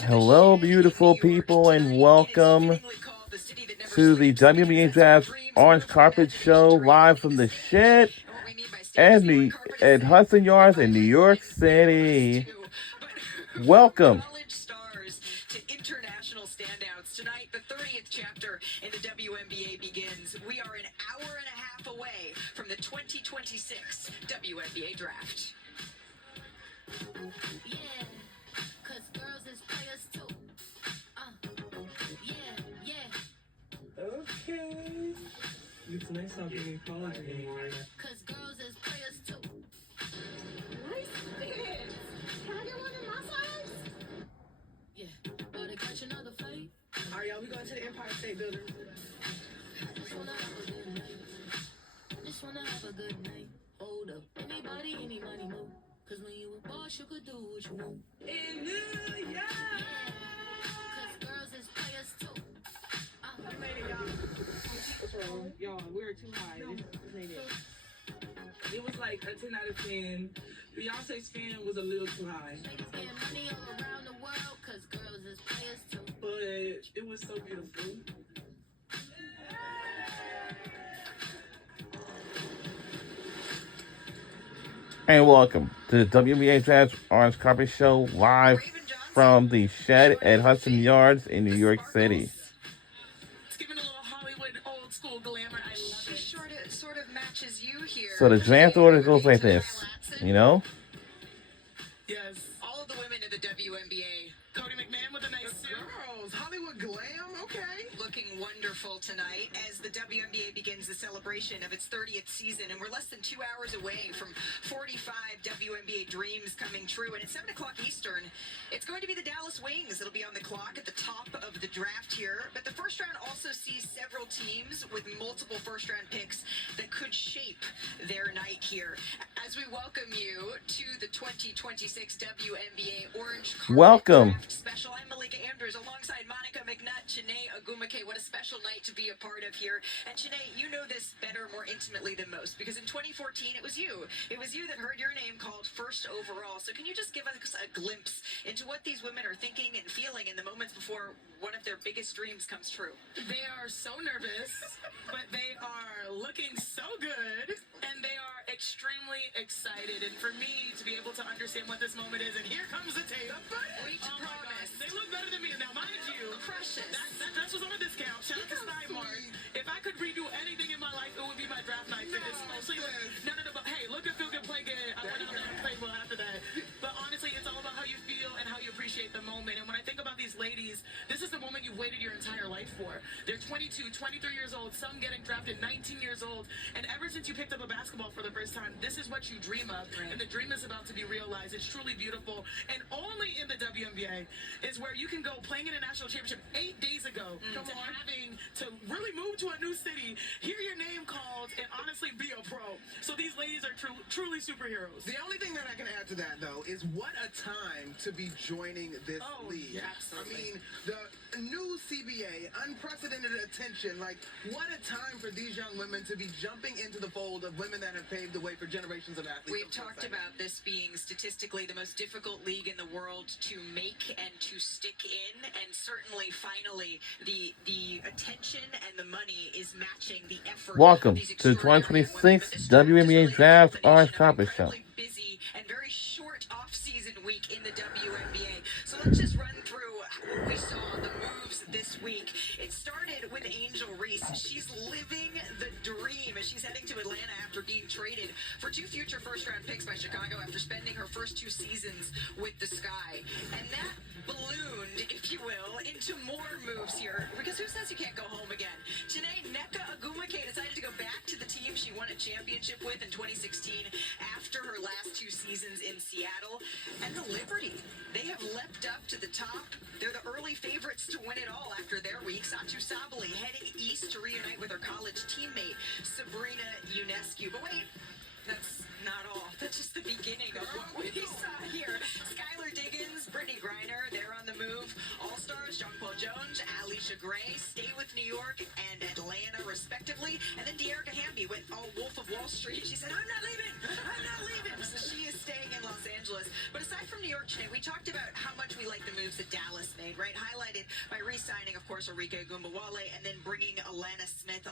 Hello, beautiful people, and welcome to the WNBA Draft Orange Carpet Show live from the shed at Hudson Yards in New York City. Welcome. To international standouts. Tonight, the 30th chapter in the WNBA begins. We are an hour and a half away from the 2026 WNBA Draft. Yeah, cause girls is players too. Yeah. Okay. It's nice not being in college anymore. Cause girls is players too. Nice fit. Can I get one in my size? Yeah, gotta catch another fight. All right, y'all, we going to the Empire State Building. Just wanna have a good night. Hold up. Anybody, any money move. Cause when you a boss, you could do what you want. In New York. Yeah. Cause girls is players too. We made it, y'all. What's wrong? Y'all, we were too high. This ain't it. It was like a 10 out of 10. Beyonce's fan was a little too high. Ladies getting money all around the world. Cause girls is players too. But it was so beautiful. And welcome to the WNBA Draft Orange Carpet Show live from the shed at Hudson Yards in New York City. It's giving a little Hollywood old school glamour. I love it. Sort of matches you here. So the draft order goes like this, you know? Yes. All of the women in the WNBA. Cody McMahon with a nice suit. Girls, Hollywood glam, okay. Looking wonderful tonight as the WNBA begins the celebration of its 30th season. And we're less than 2 hours away from 45 WNBA dreams coming true. And at 7 o'clock Eastern, it's going to be the Dallas Wings. It'll be on the clock at the top of the draft here. But the first round also sees several teams with multiple first-round picks that could shape their night here. As we welcome you to the 2026 WNBA Orange Carpet Welcome. Draft Special. I'm Malika Andrews alongside Monica McNutt, Chanae Agumake. What a special night to be a part of here. And Chanae, you know this better, more intimately than most, because in 2014 it was you. It was you that heard your name called first overall. So can you just give us a glimpse into what these women are thinking and feeling in the moments before one of their biggest dreams comes true? They are so nervous, but they are looking so good, and they are extremely excited. And for me to be able to understand what this moment is, and here comes the tape. Wait to Oh my promise. God. They look better than me. Now, mind you, Precious. that dress was on a discount. Shout out to Steinmark. If I could redo anything in my life, it would be my draft night fitness. Mostly, no, but hey, look good, feel good, play good. I went out there and played well after that. But honestly, it's all about how you feel and how you appreciate the moment. And when I think about these ladies, this is the moment you've waited your entire life for. They're 22, 23 years old, some getting drafted 19 years old. And ever since you picked up a basketball for the first time, this is what you dream of. Right. And the dream is about to be realized. It's truly beautiful. And only in the WNBA is where you can go playing in a national championship 8 days ago to having to really move to a new city, hear your name called, and honestly be a pro. So these ladies are truly superheroes. The only thing that I can add to that, though, is what a time to be joining this league. Yeah, I absolutely. mean, the new CBA, unprecedented attention. Like, what a time for these young women to be jumping into the fold of women that have paved the way for generations of athletes. We've talked about this being statistically the most difficult league in the world to make and to stick in, and certainly, finally, the attention and the money is matching the effort. Welcome of these to the extraordinary women. 2026 But this draft is WNBA really a Draft culmination Orange of an Carpet Show. incredibly busy and very short off-season week in the WNBA. So let's just run through what we saw, the moves this week. It started with Angel Reese. She's living the dream as she's heading to Atlanta after being traded for 2 future first-round picks by Chicago after spending her first 2 seasons with the Sky. And that ballooned, if you will, into more moves here, because who says you can't go home again? Janae Nneka Agumake decided to go back to the team she won a championship with in 2016 after her last 2 seasons in Seattle. And the Liberty, they have leapt up to the top. They're the early favorites to win it all after their week. Satu Sabali heading east to reunite with her college teammate, Sabrina Ionescu. But wait, that's not all. That's just the beginning of what we saw here. Skylar Diggins, Brittany Griner, they're on the move. All-Stars, John Paul Jones, Alicia Gray, stay with New York and Atlanta, respectively. And then Dearica Hamby went all Wolf of Wall Street. She said, I'm not leaving. So she is staying in Los Angeles. Angeles. But aside from New York, Janae, we talked about how much we like the moves that Dallas made, right? Highlighted by re-signing, of course, Arike Gumbawale, and then bringing Alana Smith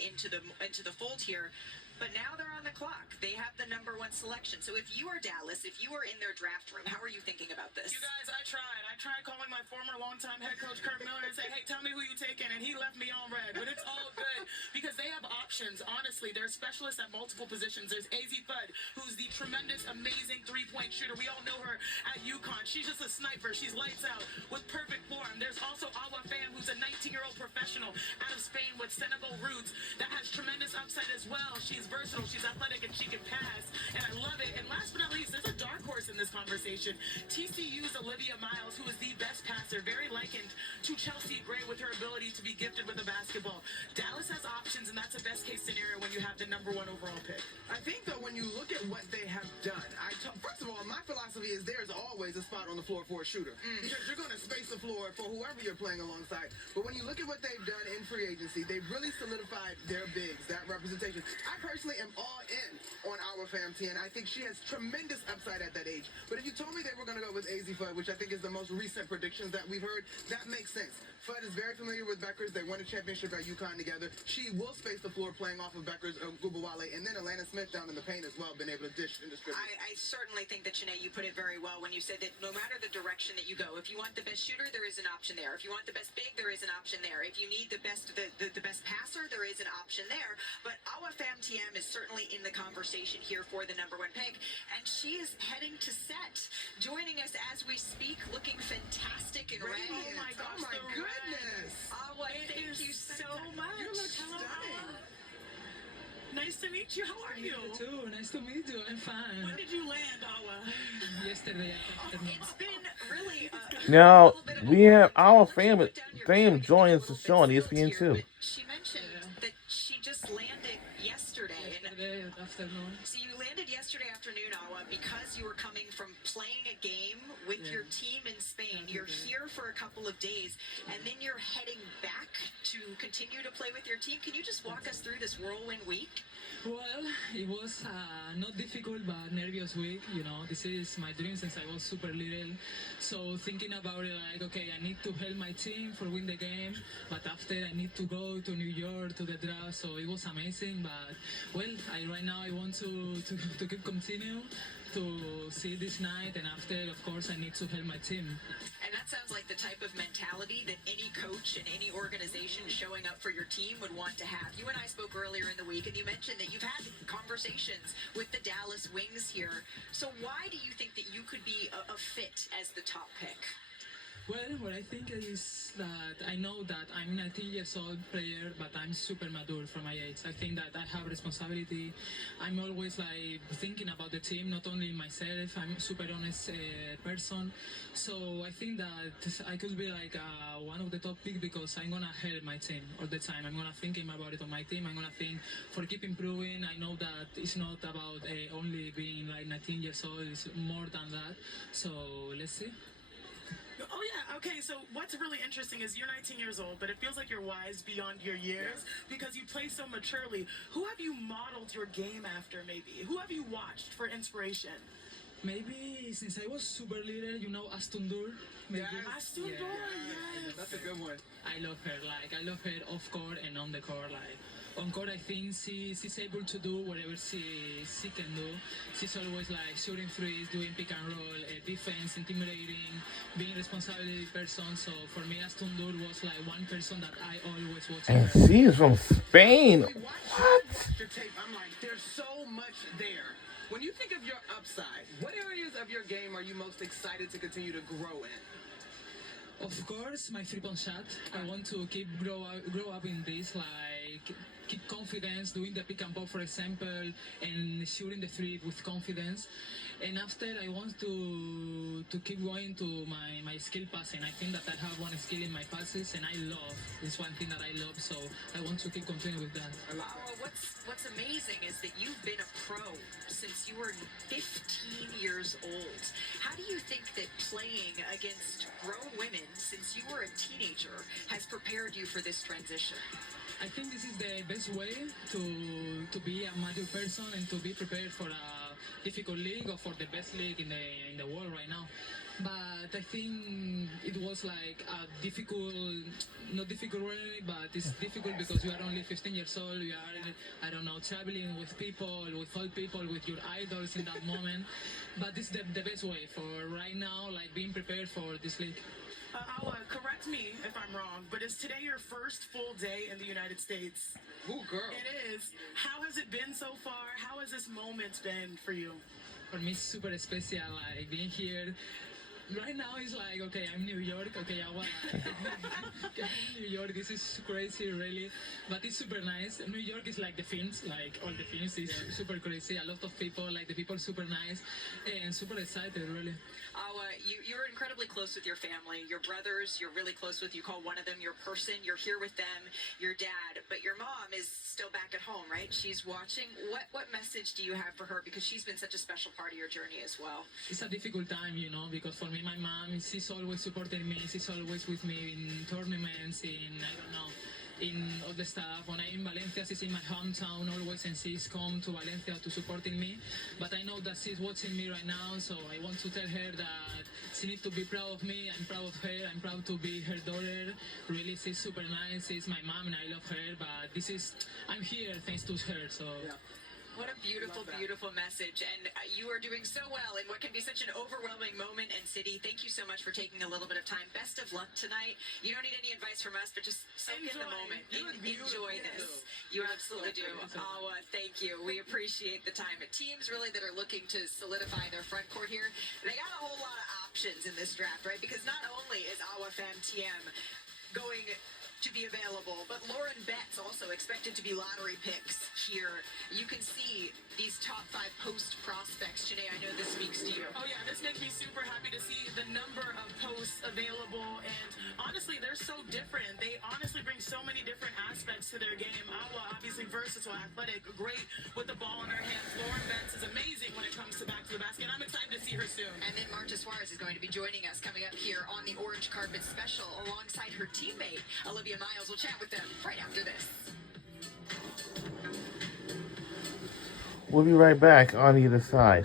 into the fold here. But now they're on the clock. They have the number 1 selection. So if you are Dallas, if you are in their draft room, how are you thinking about this? You guys, I tried calling my former longtime head coach Kirk Miller and say, hey, tell me who you taking, and he left me on red. But it's all good because they have options. Honestly, they're specialists at multiple positions. There's AZ Fudd, who's the tremendous, amazing three-point shooter. We all know her at UConn. She's just a sniper. She's lights out with perfect form. There's also Awa Pham, who's a 19-year-old professional out of Spain with Senegal roots that has tremendous upside as well. She's versatile, she's athletic, and she can pass, and I love it. And last but not least, there's a dark horse in this conversation. TCU's Olivia Miles, who is the best passer, very likened to Chelsea Gray with her ability to be gifted with a basketball. Dallas has options, and that's a best-case scenario when you have the number 1 overall pick. I think, though, when you look at what they have done, first of all, my philosophy is there's always a spot on the floor for a shooter. Because you're going to space the floor for whoever you're playing alongside. But when you look at what they've done in free agency, they've really solidified their bigs, that representation. I personally am all in on our Pham Tien. I think she has tremendous upside at that age. But if you told me they were going to go with AZ Fudd, which I think is the most recent predictions that we've heard, that makes sense. Fudd is very familiar with Beckers. They won a championship at UConn together. She will space the floor playing off of Beckers, Gubawale, and then Alana Smith down in the paint as well, been able to dish and distribute. I certainly think that, Janae, you put it very well when you said that no matter the direction that you go, if you want the best shooter, there is an option there. If you want the best big, there is an option there. If you need the best passer, there is an option there. But Awa Pham Tien is certainly in the conversation here for the number 1 pick, and she is heading to set, joining us as we speak, looking fantastic in red. Radiant. Oh my goodness. Awa, thank you so much. You look stunning. Nice to meet you. How are you? You too. Nice to meet you. I'm fine. When did you land, Awa? Yesterday afternoon. It's been really Now, we have our Pham joins the show on ESPN2. She mentioned that she just landed yesterday. Yesterday afternoon. So you landed yesterday afternoon, Awa, because you were coming from playing a game with your team in Spain. You're here for a couple of days, and then you're heading back to continue to play with your team. Can you just walk us through this whirlwind week? Well, it was not difficult but nervous week. You know, this is my dream since I was super little. So thinking about it, like, okay, I need to help my team for win the game, but after I need to go to New York to the draft. So it was amazing. But well, right now I want to keep continue to see this night, and after, of course, I need to help my team. And that sounds like the type of mentality that any coach and any organization showing up for your team would want to have. You and I spoke earlier in the week, and you mentioned that you've had conversations with the Dallas Wings here. So why do you think that you could be a fit as the top pick? Well, what I think is that I know that I'm a 19 years old player, but I'm super mature for my age. I think that I have responsibility. I'm always like thinking about the team, not only myself. I'm a super honest person. So I think that I could be like one of the top pick because I'm gonna help my team all the time. I'm gonna thinking about it on my team. I'm gonna think for keep improving. I know that it's not about only being like 19 years old. It's more than that. So let's see. Oh, yeah. Okay, so what's really interesting is you're 19 years old, but it feels like you're wise beyond your years because you play so maturely. Who have you modeled your game after, maybe? Who have you watched for inspiration? Maybe since I was super little, you know, Astundur. Maybe. Aston Dora, yes. That's a good one. I love her. Like, I love her off court and on the court. Like, on court, I think she's able to do whatever she can do. She's always like shooting threes, doing pick and roll, defense, intimidating, being a responsible person. So for me, Astundur was like one person that I always watched. And she's from Spain. We watch your tape. I'm like, there's so much there. When you think of your upside, what areas of your game are you most excited to continue to grow in? Of course, my three-point shot. I want to keep grow up in this, like keep confidence, doing the pick and pop, for example, and shooting the three with confidence. And after, I want to keep going to my skill passing. I think that I have one skill in my passes, and I love. It's one thing that I love, so I want to keep continuing with that. What's amazing is that you've been a pro since you were 15 years old. How do you think that playing against grown women since you were a teenager has prepared you for this transition? I think this is the best way to be a mature person and to be prepared for a difficult league or for the best league in the world right now. But I think it was like a difficult, not difficult really, but it's difficult because you are only 15 years old. You are, I don't know, traveling with people, with old people, with your idols in that moment. But it's the best way for right now, like being prepared for this league. Awa, correct me if I'm wrong, but is today your first full day in the United States? Ooh, girl. It is. How has it been so far? How has this moment been for you? For me, it's super special, like being here. Right now, it's like, okay, I'm New York. Okay, I want New York. This is crazy, really, but it's super nice. New York is like the films, like all the films is super crazy. A lot of people, like the people, super nice and super excited, really. You're incredibly close with your family, your brothers. You're really close with. You call one of them your person. You're here with them, your dad, but your mom is still back at home, right? She's watching. What message do you have for her? Because she's been such a special part of your journey as well. It's a difficult time, you know, because for me, my mom, she's always supporting me. She's always with me in tournaments, I don't know, in all the stuff. When I'm in Valencia, she's in my hometown always, and she's come to Valencia to supporting me. But I know that she's watching me right now, so I want to tell her that she needs to be proud of me. I'm proud of her. I'm proud to be her daughter. Really, she's super nice. She's my mom, and I love her. But I'm here thanks to her. So. Yeah. What a beautiful, beautiful message. And you are doing so well in what can be such an overwhelming moment and city. Thank you so much for taking a little bit of time. Best of luck tonight. You don't need any advice from us, but just soak in the moment. Enjoy this. You absolutely do. Awa, thank you. We appreciate the time. Teams really that are looking to solidify their front court here, they got a whole lot of options in this draft, right? Because not only is Awa Fam TM going to be available, but Lauren Betts also expected to be lottery picks here. You can see these top 5 post prospects. Janae, I know this speaks to you. Oh yeah, this makes me super happy to see the number of posts available, and honestly, they're so different. They honestly bring so many different aspects to their game. Awa, obviously versatile, athletic, great with the ball in her hands. Lauren Betts is amazing when it comes to back to the basket. I'm excited to see her soon. And then Marta Suarez is going to be joining us coming up here on the Orange Carpet Special alongside her teammate, Olivia Miles. We'll chat with them right after this. We'll be right back on either side.